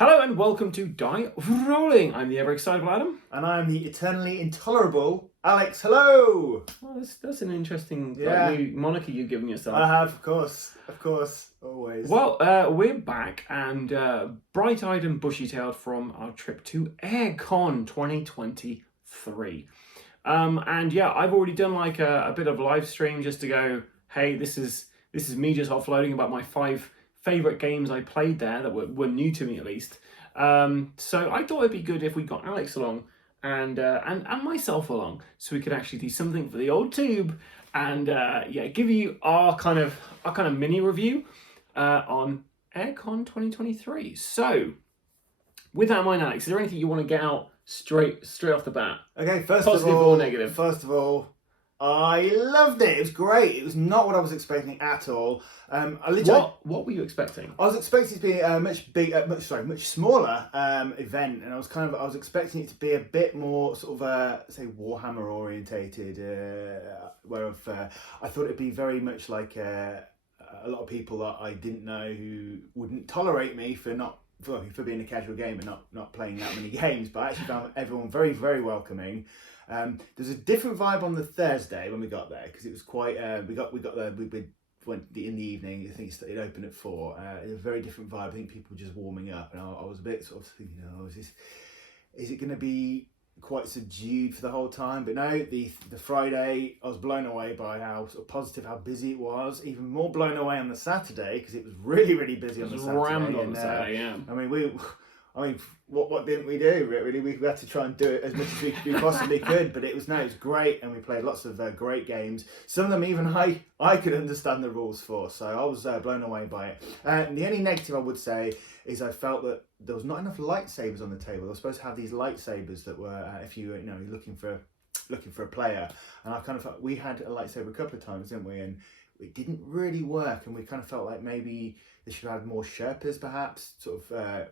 Hello and welcome to Die Rolling. I'm the ever excitable Adam. And I'm the eternally intolerable Alex. Hello! Well, that's an interesting Yeah. moniker you've given yourself. I have, of course, always. Well, we're back and bright-eyed and bushy-tailed from our trip to Airecon 2023. And yeah, I've already done like a bit of live stream just to go, hey, this is me just offloading about my 5 favorite games I played there that were new to me at least. So I thought it'd be good if we got Alex along and myself along, so we could actually do something for the old tube and give you our kind of mini review on Airecon 2023. So with that in mind, Alex, is there anything you want to get out straight off the bat? Okay, Positive or negative? First of all, I loved it. It was great. It was not what I was expecting at all. What were you expecting? I was expecting it to be a much smaller event, and I was expecting it to be a bit more sort of say Warhammer orientated. I thought it'd be very much like a lot of people that I didn't know who wouldn't tolerate me for being a casual gamer, not playing that many games. But I actually found everyone very, very welcoming. There's a different vibe on the Thursday when we got there, because it was quite. We went in the evening. I think it opened at 4. It was a very different vibe. I think people were just warming up, and I was a bit sort of thinking, is it going to be quite subdued for the whole time? But no, the Friday, I was blown away by how sort of positive, how busy it was. Even more blown away on the Saturday, because it was really, really busy on the Saturday. Rammed on the Saturday, yeah. I mean, what didn't we do? Really, we had to try and do it as much as we possibly could. But it was great, and we played lots of great games. Some of them even I could understand the rules for, so I was blown away by it. And the only negative I would say is I felt that there was not enough lightsabers on the table. They were supposed to have these lightsabers that were if you're looking for a player, and I kind of felt we had a lightsaber a couple of times, didn't we? And it didn't really work, and we kind of felt like maybe they should have had more Sherpas, perhaps, sort of.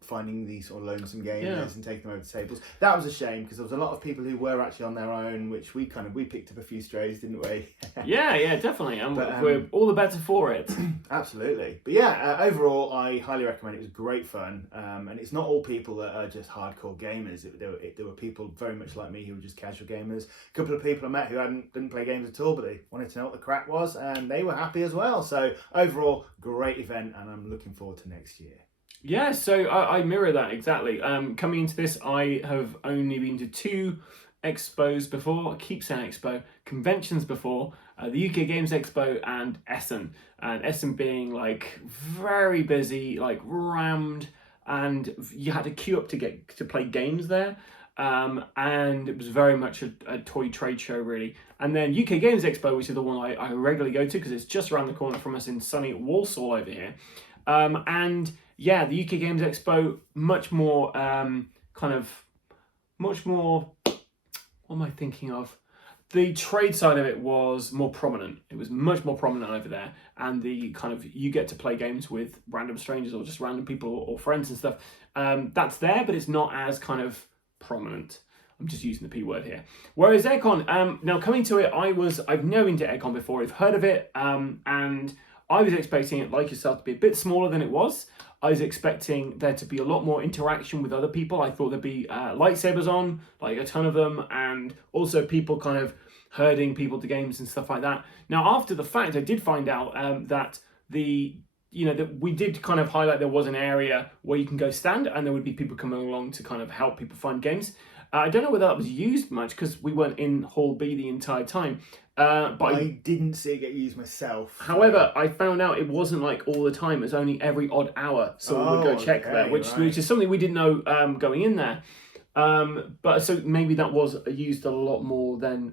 Finding these sort of lonesome gamers and taking them over to tables. That was a shame, because there was a lot of people who were actually on their own, which we picked up a few strays, didn't we? yeah, definitely. And we're all the better for it. Absolutely. But yeah, overall, I highly recommend it. It was great fun. And it's not all people that are just hardcore gamers. There were people very much like me who were just casual gamers. A couple of people I met who didn't play games at all, but they wanted to know what the crack was, and they were happy as well. So overall, great event, and I'm looking forward to next year. Yeah, so I mirror that exactly. Coming into this, I have only been to 2 expos before. I keep saying expo, conventions before. The UK Games Expo and Essen. And Essen being like very busy, like rammed, and you had to queue up to play games there. And it was very much a toy trade show, really. And then UK Games Expo, which is the one I regularly go to because it's just around the corner from us in sunny Walsall over here. And yeah, the UK Games Expo, much more, what am I thinking of? The trade side of it was more prominent. It was much more prominent over there. And the kind of, you get to play games with random strangers or just random people or friends and stuff. That's there, but it's not as kind of prominent. I'm just using the P word here. Whereas Airecon, now coming to it, I've never been to Airecon before. I've heard of it, and I was expecting it, like yourself, to be a bit smaller than it was. I was expecting there to be a lot more interaction with other people. I thought there'd be lightsabers on, like a ton of them, and also people kind of herding people to games and stuff like that. Now, after the fact, I did find out that that we did kind of highlight there was an area where you can go stand, and there would be people coming along to kind of help people find games. I don't know whether that was used much, because we weren't in Hall B the entire time. But I didn't see it get used myself. However, I found out it wasn't like all the time. It was only every odd hour. So we would go check there, which is something we didn't know going in there. But so maybe that was used a lot more than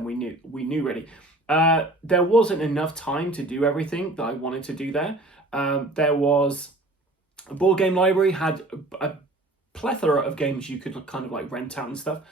we knew. We knew really. There wasn't enough time to do everything that I wanted to do there. There was a board game library, had a plethora of games you could kind of like rent out and stuff.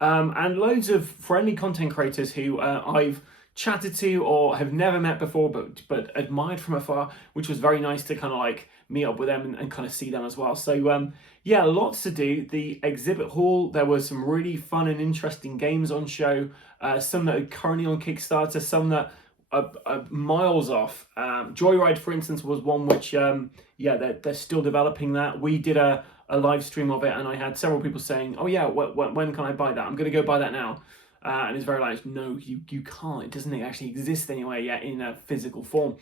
And loads of friendly content creators who I've chatted to or have never met before, but admired from afar, which was very nice to kind of like meet up with them and kind of see them as well. So yeah, lots to do. The exhibit hall, there were some really fun and interesting games on show. Some that are currently on Kickstarter, some that miles off. Joyride, for instance, was one which, they're still developing that. We did a live stream of it, and I had several people saying, "Oh yeah, when can I buy that? I'm going to go buy that now." And it's very like, no, you can't. It doesn't actually exist anywhere yet in a physical form.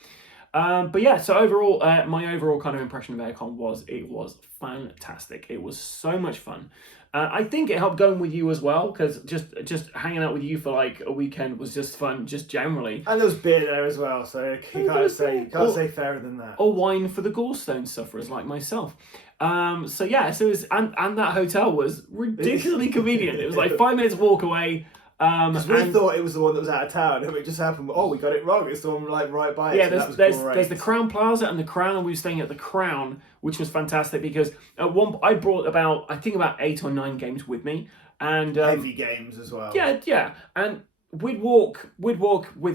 But yeah, so overall, my overall kind of impression of Airecon was it was fantastic. It was so much fun. I think it helped going with you as well, because just hanging out with you for like a weekend was just fun, just generally. And there was beer there as well, so you can't say fairer than that. Or wine for the gallstone sufferers like myself. So it was, and that hotel was ridiculously convenient. It was like 5 minutes walk away. Because we thought it was the one that was out of town, and it just happened. Oh, we got it wrong. It's the one like right by it. Yeah, so there's the Crown Plaza and the Crown, and we were staying at the Crown, which was fantastic because at one I brought about 8 or 9 games with me, and heavy games as well. Yeah, and we'd walk with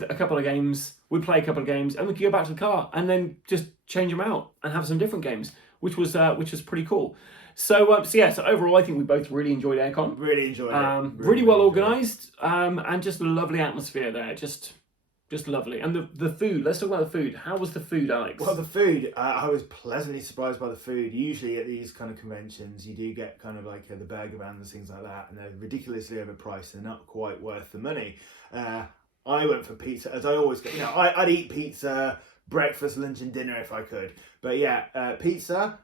a couple of games, we'd play a couple of games, and we'd go back to the car and then just change them out and have some different games, which was pretty cool. So overall, I think we both really enjoyed Airecon. Really enjoyed it. Really well organised, and just a lovely atmosphere there. Just lovely. And the food. Let's talk about the food. How was the food, Alex? Well, the food, I was pleasantly surprised by the food. Usually at these kind of conventions, you do get kind of like the burger vans and things like that, and they're ridiculously overpriced and not quite worth the money. I went for pizza, as I always get. I'd eat pizza, breakfast, lunch, and dinner if I could. But pizza.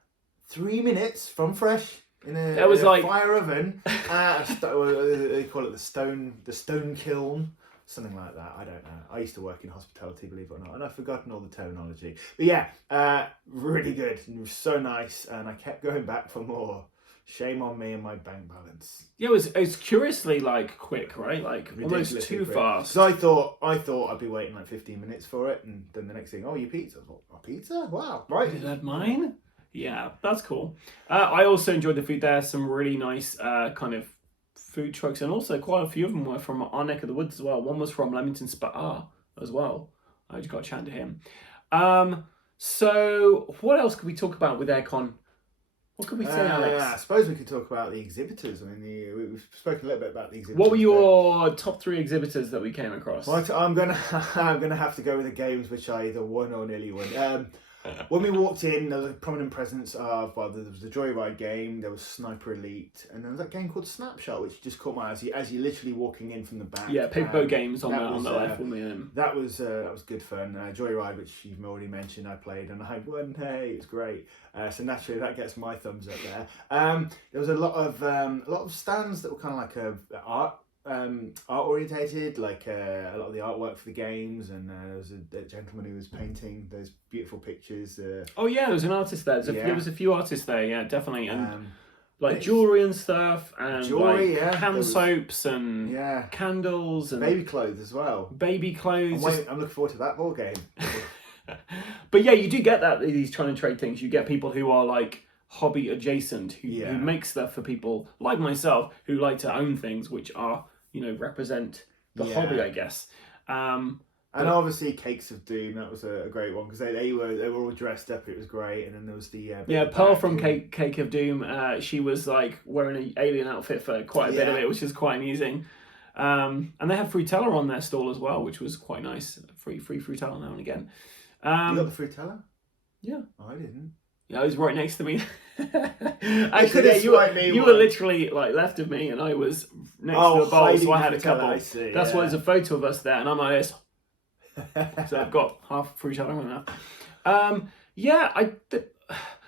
3 minutes from fresh in a fire oven. They call it the stone kiln, something like that. I don't know. I used to work in hospitality, believe it or not, and I've forgotten all the terminology. But really good. And it was so nice, and I kept going back for more. Shame on me and my bank balance. Yeah, it's curiously like quick, right? Like almost too fast. So I thought I'd be waiting like 15 minutes for it, and then the next thing, your pizza. I thought, pizza? Wow, right. Is that mine? Yeah, that's cool. I also enjoyed the food there. Some really nice kind of food trucks, and also quite a few of them were from our neck of the woods as well. One was from Leamington Spa as well. I just got a chat to him. So what else could we talk about with Airecon? What could we say, Alex? I suppose we could talk about the exhibitors. I mean, we've spoken a little bit about the exhibitors. What were your top 3 exhibitors that we came across? Well, I'm gonna have to go with the games which I either won or nearly won. When we walked in, there was a prominent presence of, there was the Joyride game, there was Sniper Elite, and there was that game called Snapshot, which just caught my eye as you're literally walking in from the back. Yeah, Paperboat Games on the left. That was good fun. Joyride, which you've already mentioned, I played, and I won. Hey, it's great. So naturally, that gets my thumbs up there. There was a lot of stands that were kind of like art orientated, like a lot of the artwork for the games, and there was a gentleman who was painting those beautiful pictures. There was an artist there. There was a few artists there, yeah, definitely, and like jewelry and stuff, and hand soaps and candles and baby clothes as well. Baby clothes. I'm looking forward to that ball game. But yeah, you do get that these trying and trade things. You get people who are like hobby adjacent, who make stuff for people like myself who like to own things which are, represent the hobby, I guess. And obviously Cakes of Doom, that was a great one, because they were all dressed up. It was great. And then there was the Pearl from Cake of Doom. She was like wearing an alien outfit for quite a bit of it, which is quite amusing. And they had Fruitella on their stall as well, which was quite nice. Free Fruitella now and again. You got the Fruitella? Yeah. Oh, I didn't. Yeah, I was right next to me. Actually, you were literally like left of me, and I was next to the bowl, so I had a couple. That's why there's a photo of us there, and I'm like this. So I've got half Fruitella on that.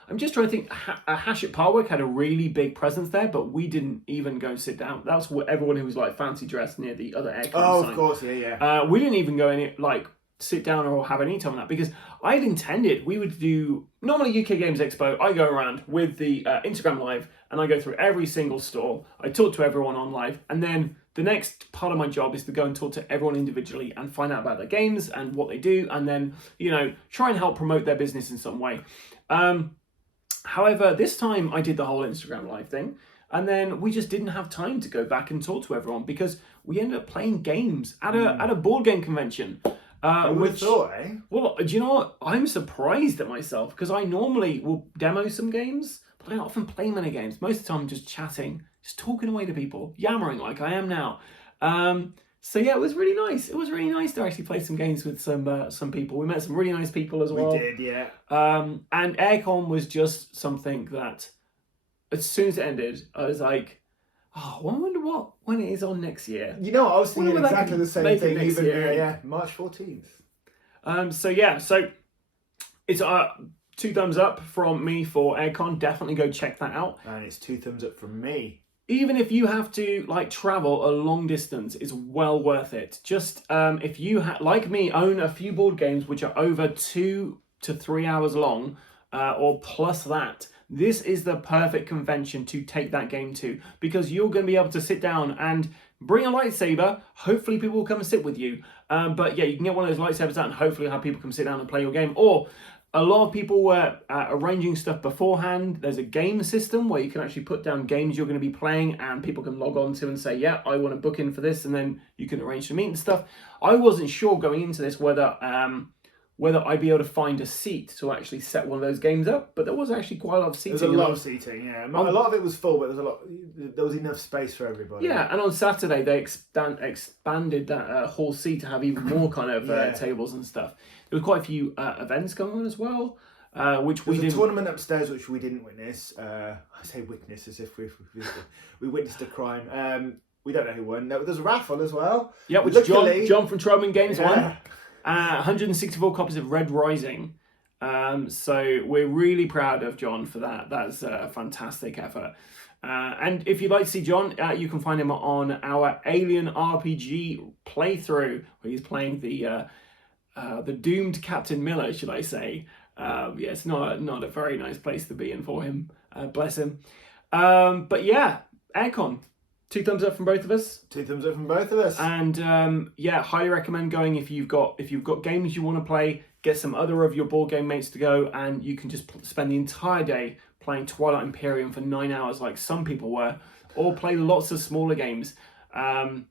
I'm just trying to think. Hash at Parwick had a really big presence there, but we didn't even go and sit down. That was everyone who was like fancy dressed near the other Airecon sign. Of course, yeah. We didn't even go in like sit down or have any time on that, because I'd intended we would do normally UK Games Expo. I go around with the Instagram Live and I go through every single stall. I talk to everyone on live, and then the next part of my job is to go and talk to everyone individually and find out about their games and what they do, and then try and help promote their business in some way. However, this time I did the whole Instagram Live thing, and then we just didn't have time to go back and talk to everyone because we ended up playing games at a board game convention. Which thought, eh? Well, do you know what? I'm surprised at myself, because I normally will demo some games, but I don't often play many games. Most of the time I'm just chatting, just talking away to people, yammering like I am now. So yeah, it was really nice. It was really nice to actually play some games with some people. We met some really nice people as well. We did, yeah. And Airecon was just something that, as soon as it ended, I was like, oh, I wonder when it is on next year. You know, I was thinking Wonder when that exactly can the same make it thing. next Even year. yeah, March 14th. So it's 2 thumbs up from me for Airecon. Definitely go check that out. And it's 2 thumbs up from me. Even if you have to like travel a long distance, it's well worth it. Just if you like me, own a few board games which are over 2 to 3 hours long, or plus that, this is the perfect convention to take that game to, because you're going to be able to sit down and bring a lightsaber. Hopefully people will come and sit with you. But yeah, you can get one of those lightsabers out and hopefully have people come sit down and play your game. Or a lot of people were arranging stuff beforehand. There's a game system where you can actually put down games you're going to be playing and people can log on to and say, yeah, I want to book in for this, and then you can arrange to meet and stuff. I wasn't sure going into this whether I'd be able to find a seat to actually set one of those games up, but there was actually quite a lot of seating. There's a lot of seating, yeah. A lot of it was full, but there was enough space for everybody. Yeah, and on Saturday they expanded that hall C to have even more kind of tables and stuff. There was quite a few events going on as well, which we did. There's a tournament upstairs which we didn't witness. I say witness as if we witnessed a crime. We don't know who won. There's a raffle as well. Yeah, which Luckily, John from Troman Games won. 164 copies of Red Rising. So we're really proud of John for that. That's a fantastic effort. And if you'd like to see John, you can find him on our Alien RPG playthrough, where he's playing the doomed Captain Miller, should I say. Yeah, it's not a very nice place to be in for him. Bless him. But yeah, Airecon. 2 thumbs up from both of us. 2 thumbs up from both of us. And yeah, highly recommend going if you've got games you want to play. Get some other of your board game mates to go, and you can just spend the entire day playing Twilight Imperium for 9 hours, like some people were, or play lots of smaller games. And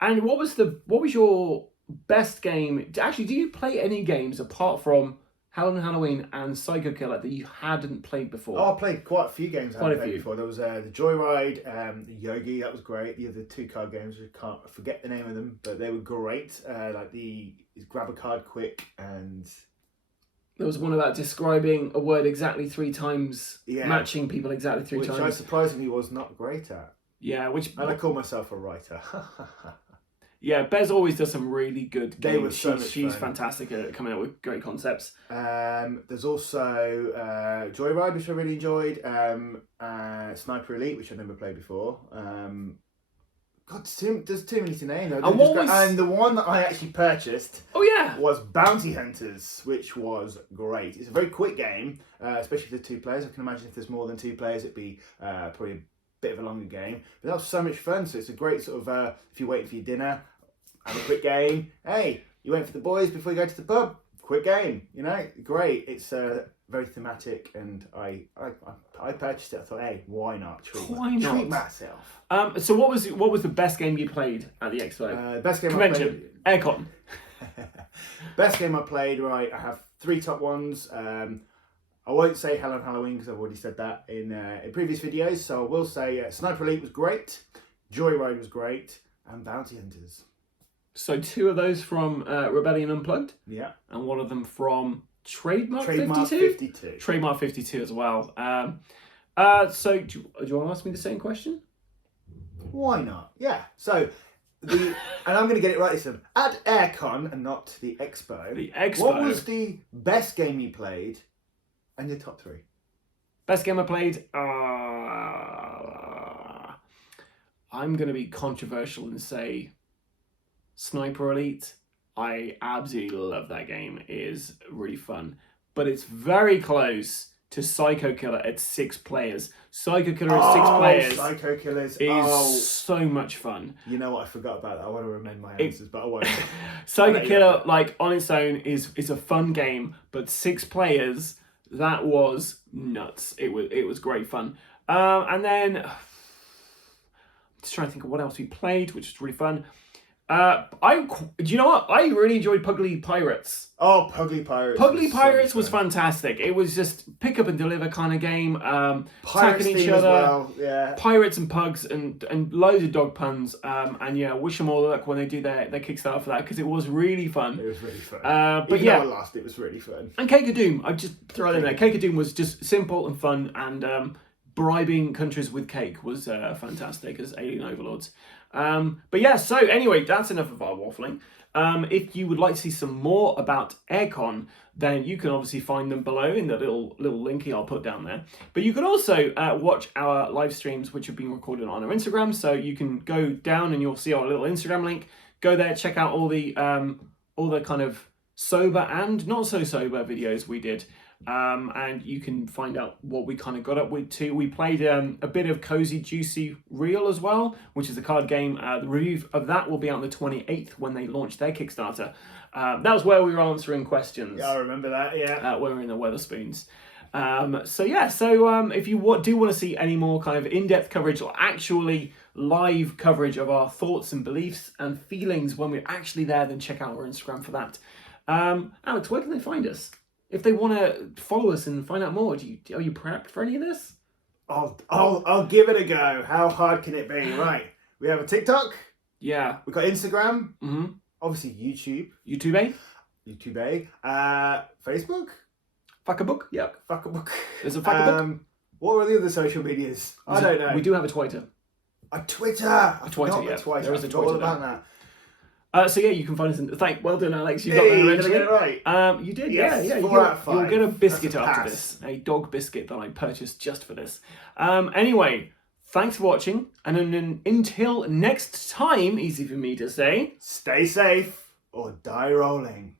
what was your best game? Actually, do you play any games apart from Halloween and Psycho Killer that you hadn't played before? Oh, I played quite a few games I hadn't played before. There was the Joyride, the Yogi, that was great. The other 2 card games, I can't forget the name of them, but they were great. Like the Grab a Card Quick, and there was one about describing a word exactly 3 times, matching people exactly 3 times. Which I surprisingly was not great at. Yeah, and I call myself a writer. Yeah, Bez always does some really good games. They were so much She's fun. fantastic at coming up with great concepts. There's also Joyride, which I really enjoyed. Sniper Elite, which I've never played before. God, there's too many to name. And the one that I actually purchased was Bounty Hunters, which was great. It's a very quick game, especially for 2 players. I can imagine if there's more than 2 players, it'd be probably a bit of a longer game. But that was so much fun. So it's a great sort of, if you're waiting for your dinner, have a quick game. Hey, you waiting for the boys before you go to the pub? Quick game, you know, great. It's very thematic, and I purchased it. I thought, hey, why not? Treat myself. So what was the best game you played at the Expo? Best game Convention. Airecon. Best game I played. Right, I have 3 top ones. I won't say Hell on Halloween because I've already said that in previous videos. So I will say Sniper Elite was great, Joyride was great, and Bounty Hunters. So 2 of those from Rebellion Unplugged. Yeah. And one of them from Trademark 52? Trademark 52 as well. So do you want to ask me the same question? Why not? Yeah. So and I'm going to get it right this time. At Airecon and not the Expo. The Expo. What was the best game you played and your top 3? Best game I played? I'm going to be controversial and say Sniper Elite. I absolutely love that game. It is really fun. But it's very close to Psycho Killer at 6 players. Psycho Killer at 6 players. Psycho Killers is so much fun. You know what? I forgot about that. I want to amend my answers, but I won't. Psycho Killer, like on its own, is a fun game, but 6 players, that was nuts. It was great fun. And then just trying to think of what else we played, which was really fun. Do you know what? I really enjoyed Pugly Pirates. Oh, Pugly Pirates. Pugly Pirates so was fun. fantastic. It was just pick up and deliver kind of game. Pirates Attacking each theme as other. well, yeah. Pirates and pugs and loads of dog puns. And yeah, wish them all the luck when they do their Kickstarter for that because it was really fun. It was really fun. But Even yeah, though I lost, it was really fun. and Cake of Doom. I just throw it in there. Cake of Doom was just simple and fun, and bribing countries with cake was fantastic as alien overlords. But yeah, so anyway, that's enough of our waffling. If you would like to see some more about Airecon, then you can obviously find them below in the little linky I'll put down there. But you can also watch our live streams, which have been recorded on our Instagram. So you can go down and you'll see our little Instagram link. Go there, check out all the kind of sober and not so sober videos we did. And you can find out what we kind of got up with too. We played a bit of Cozy Juicy Real as well, which is a card game. The review of that will be out on the 28th when they launch their Kickstarter. That was where we were answering questions. Yeah, I remember that, yeah. When we were in the Weatherspoons. So if you do want to see any more kind of in-depth coverage or actually live coverage of our thoughts and beliefs and feelings when we're actually there, then check out our Instagram for that. Alex, where can they find us? If they want to follow us and find out more, are you prepped for any of this? I'll give it a go. How hard can it be? Right. We have a TikTok. Yeah. We've got Instagram. Mm-hmm. Obviously YouTube. YouTube, Facebook. Fuckabook. Yeah. Fuckabook. There's a Fuckabook. What were the other social medias? I don't know. We do have a Twitter. A Twitter. I Twitter, forgot yeah. the Twitter. There is a I forgot all Twitter about that. So yeah, you can find us in. Well done, Alex. You got Hey, that did I eventually. get it right? You did. Yes, Yeah. 4 out of 5. You'll get a biscuit That's a after pass. this. A dog biscuit that I purchased just for this. Anyway, thanks for watching, and then until next time, easy for me to say. Stay safe or die rolling.